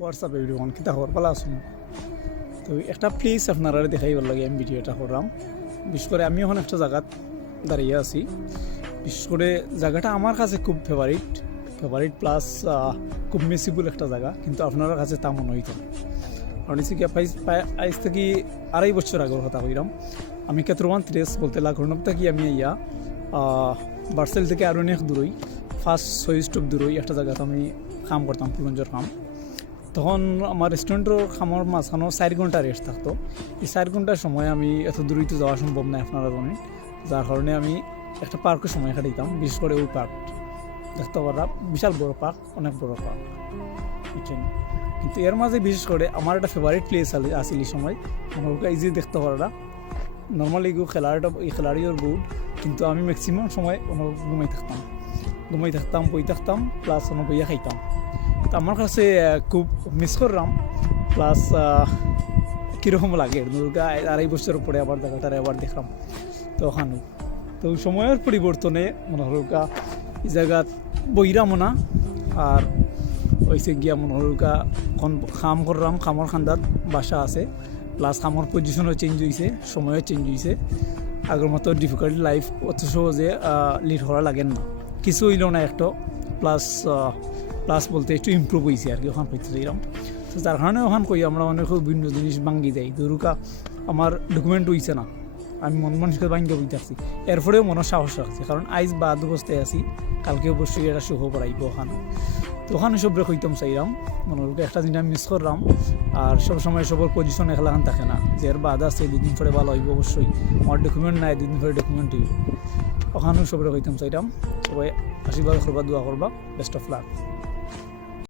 হোয়াটসঅ্যাপে video on কিতা খবর পালা আসুন তো একটা প্লিজ আপনারা দেখাইবার লাগে, আমি ভিডিওটা করলাম বিশেষ করে আমি এখন একটা জায়গাত দাঁড়িয়ে আছি। বিশেষ করে জায়গাটা আমার কাছে খুব ফেভারিট ফেভারিট প্লাস খুব মিসিবল একটা জায়গা কিন্তু আপনার কাছে তা মনে হইতো না কারণ হচ্ছে কি আজ থেকে আড়াই বছর আগের কথা কইলাম আমি কেতরমান ত্রেস বলতে লাঘর্ণব থাকি আমি ইয়া বার্সেল থেকে আরও অনেক দূরই ফার্স্ট ছয় স্টপ দূরই একটা জায়গাতে আমি কাম করতাম ফুলঞ্জর কাম। তখন আমার রেস্টুরেন্টের খামার মাঝখানো চার ঘণ্টা রেস্ট থাকতো। এই চার ঘণ্টার সময় আমি এত দূরই তো যাওয়া সম্ভব নয় আপনারা জানেন যার কারণে আমি একটা পার্কে সময় কাটাইতাম বিশেষ করে ওই পার্ক দেখতে পারা বিশাল বড় পার্ক অনেক বড় পার্ক বুঝছেন কিন্তু এর মাঝে বিশেষ করে আমার একটা ফেভারিট প্লেস আসিল এই সময়। আমার যে দেখতে পারা নর্মালি এগুলো খেলাটা এই খেলাড়িওর বুট কিন্তু আমি ম্যাক্সিমাম সময় কোনো ঘুমাই থাকতাম। ঘুমাই থাকতাম বই থাকতাম প্লাস বইয়া খাইতাম। আমার কাছে খুব মিস করলাম। প্লাস কীরকম লাগে? দুর্গা আড়াই বছর পরে আবার জায়গাটারে আবার দেখলাম। তো ওখানে। তো সময়ের পরিবর্তনে মনে হল গা, এই জায়গাত বইরামও না। আর হয়েছে গিয়া মনে হল গা খাম করলাম খামর খান্দাত বাসা আছে। প্লাস খামর পজিশনও চেঞ্জ হয়েছে সময়ও চেঞ্জ হয়েছে আগের মতো ডিফিকাল্ট লাইফ অত সহজে লিড করা লাগেন না। কিছু হইল না একটু। প্লাস প্লাস বলতে একটু ইমপ্রুভ হয়েছে আর কি ওখান পেতে চাইলাম তো যার কারণে ওখান কই আমরা অনেক বিভিন্ন জিনিস ভাঙ্গি যাই দরুকা আমার ডকুমেন্ট হইছে না, আমি মন মানুষকে ভাঙ্গে বইতে আসছি এরপরেও মনে সাহস রাখছি, কারণ আইজ বা দু অবস্থায় আছি, কালকে অবশ্যই এটা শুভ পড়াইব ওখানে। তো ওখানে সবরে কইতাম চাইলাম মনে হল একটা জিনিস আমি মিস করলাম, আর সব সময় সবর পজিশন এখান থাকে না, যে এর বাদ আছে, দুদিন পরে ভালো হইব অবশ্যই, আমার ডকুমেন্ট নাই, দুদিন পরে ডকুমেন্ট হইব। ওখানেও সবরে কইতাম চাইলাম সবাই আশীর্বাদ করবা দোয়া করবা বেস্ট অফ লাক